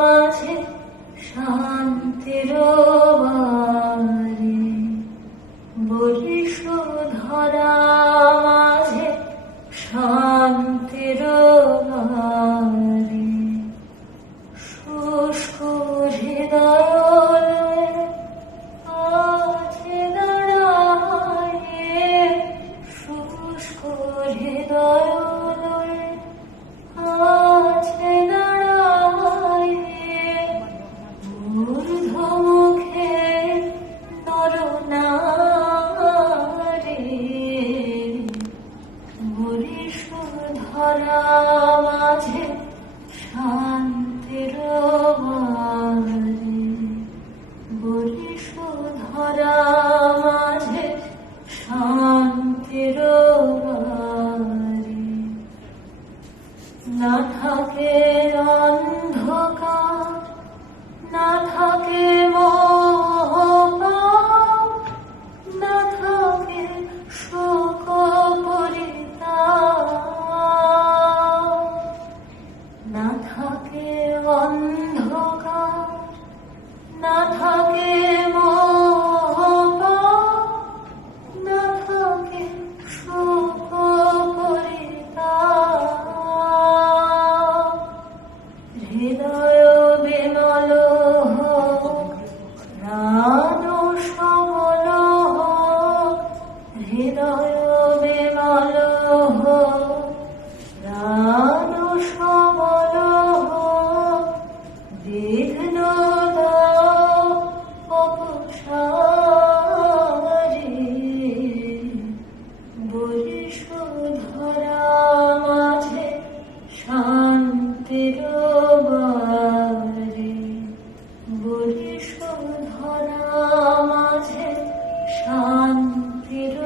মাঝে শান্তির বাড়ি, বরিশধরা মাঝে শান্তির বাড়ি, শুষ্ক হৃদয় আছে দাঁড়ায়ে, শুষ্ক হৃদয় আছে দাঁড়ায়ে, ঊর্ধ্বমুখে নরনারী, বরিশধরা মাঝে শান্তির বাড়ি, বরিশধরা মাঝে শান্তির বাড়ি। না থাকে অন্ধকার, না থাকে মোহপাপ, না থাকে শোক পরিতাপ, না থাকে অন্ধকার, না থাকে মোহপাপ, না থাকে শোক পরিতাপ। হৃদয় বিমল হোক, প্রাণ সবল হোক, হৃদয় বিমল হোক, প্রাণ সবল হোক, বিঘ্ন দাও অপসারি, বরিশধরা মাঝে শান্তির বাড়ি, বরিশধরা মাঝে শান্তির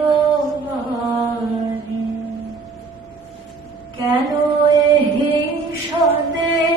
বাড়ি। কেন এ হিংসা দেশ